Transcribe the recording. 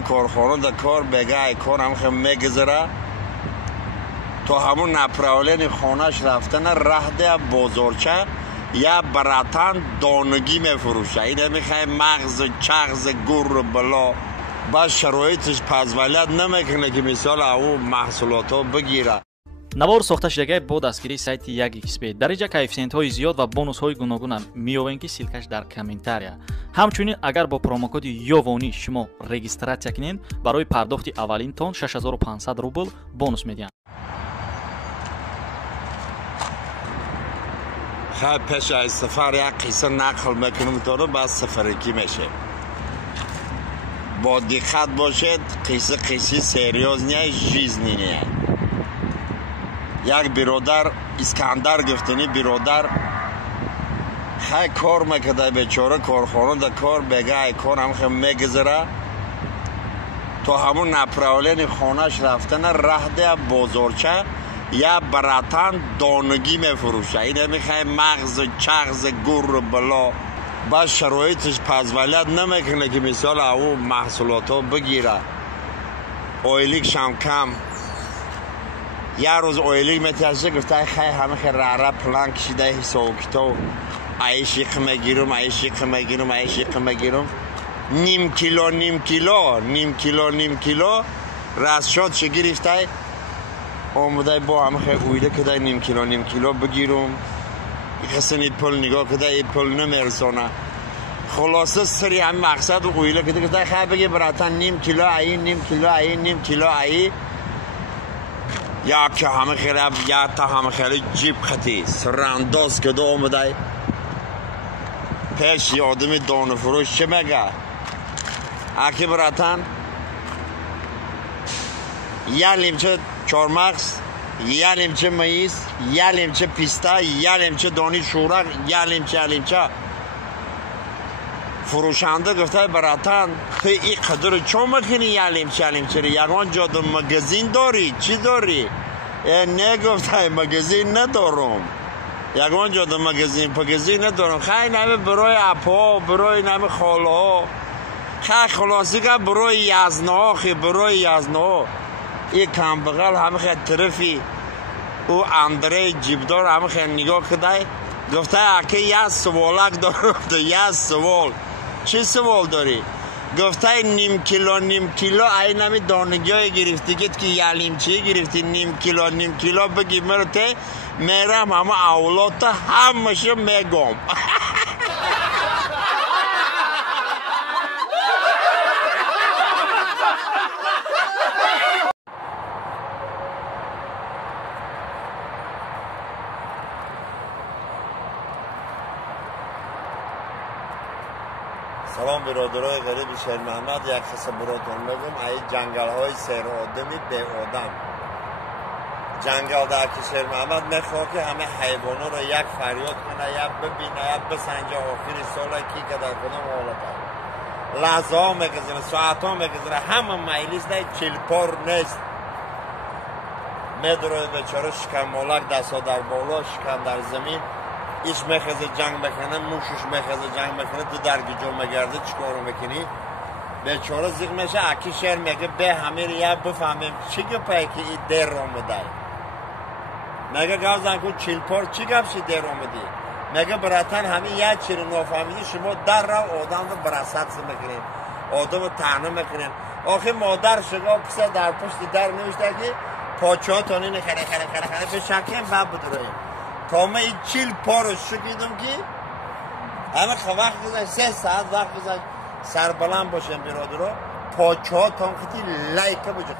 کارخانه در کار بگه کار هم خیلی میگذره تا همون نپراولین خانهش رفتن رهده بازارچه یا براتن دانگی میفروشه. این میخواه مغز چغز گر بلا با شرایطش پزولیت نمیکنه که مثال او محصولات ها بگیره. навор сохта шудагии бо дастгирии сайти 1xp дариҷа коэффициентҳои зиёд ва бонусҳои гуногуна меёбем ки силкаш дар комментария. ҳамчунин агар бо промокоди ёвонӣ шумо регистратсия кунед барои пардохти аввалинтон 6500 рубл бонус медиҳанд. خیلی پیش از سفر یک قصه نقل میکنم تا رو بس سفرکی میشه. با دقت باشید قصه سریوز نیست چیز نیست. یک برادر اسکندر گفتنی برادر خیلی کار میکرده بیچاره کارخانه در کار بگه کار هم خیلی میگذره تا همون نپراولین خانهش رفتن رهده بازارچه یا براتن دانگی میفروشه. این میخواه مغز چغز گر بلا با شرایطش پزولیت نمیکنه که مثال او محصولات ها بگیره. اویلیکش هم کم. یه روز اویلیک میتیشه گفته خیلی همه خیلی رعره پلان کشیده حساب کتاب ای شیخ میگیرم نیم کیلو رس شد چه گرفته آمده با همه خیلی اویده کده نیم کیلو بگیرم خسنی پل نگاه کده ای پل نمیرسانه خلاصه سری همه مقصد اویده کده خیلی بگی براتن نیم کیلو ای یا که همه خیلی یا تا همه خیلی جیب خطی سرانداز کده آمده پیش آدمی دانه فروش چه میگه اکی براتن یا لیمچه چارمغز یا لیمچه ماییز یا لیمچه پیسته یا لیمچه دانی شورک یا لیمچه فروشنده گفته براتن تو این قدر چون میکنی یا لیمچه یکان جا در مگزین داری چی داری نه گفته مگزین ندارم یکان جا در مگزین ندارم خیلی نمی برای اپا برای نمی خاله ها خیلی خلاصی که برای یزنه ها این کم بغل همه خیلی طرفی او اندره جیبدار همه خیلی نگاه کده گفته اکی یه سوالک دارم یه سوال چه سوال داری؟ گفته نیم کیلو این نمی دانگی های گرفتی که یه لیمچه گرفتی نیم کیلو بگی مرته میرم همه اولاد همشه میگم سلام برادرای غریب شهر محمد یک قصه براتون میگم ای جنگل های سیر آدمی به آدم جنگل در شهر محمد میخواه که همه حیوانات رو یک فریاد کنه یک ببینه یک بسنجه آخر سال کی که در کدام حالت لحظه ها میگذره ساعت ها میگذره همه مایلیست نه چلپار نیست میدروی بیچاره شکمالک دست ها در بالا شکم در زمین ایش میخزه جنگ بکنه موشش میخزه جنگ بکنه تو درگی جو مگرده چیکارو میکنی بیچاره زیغ میشه اکی شهر میگه به همه ریا بفهمیم چی گپایی که این دیر آمده میگه گازن کن چیلپار چی گفشی دیر آمدی میگه براتن همه یه چی رو نفهمیدی شما در رو آدم رو براسد میکنین آدم رو تحنه میکنین آخه مادر شگاه پسه در پشت در نوشته که پاچه ها تانی نخره به شکیم بب بدرویم تا من این چیل پارو شکیدم که همه وقت گذاشت 3 ساعت وقت گذاشت سربلند باشم برادرها پاچه ها تام خطی لایکه بجه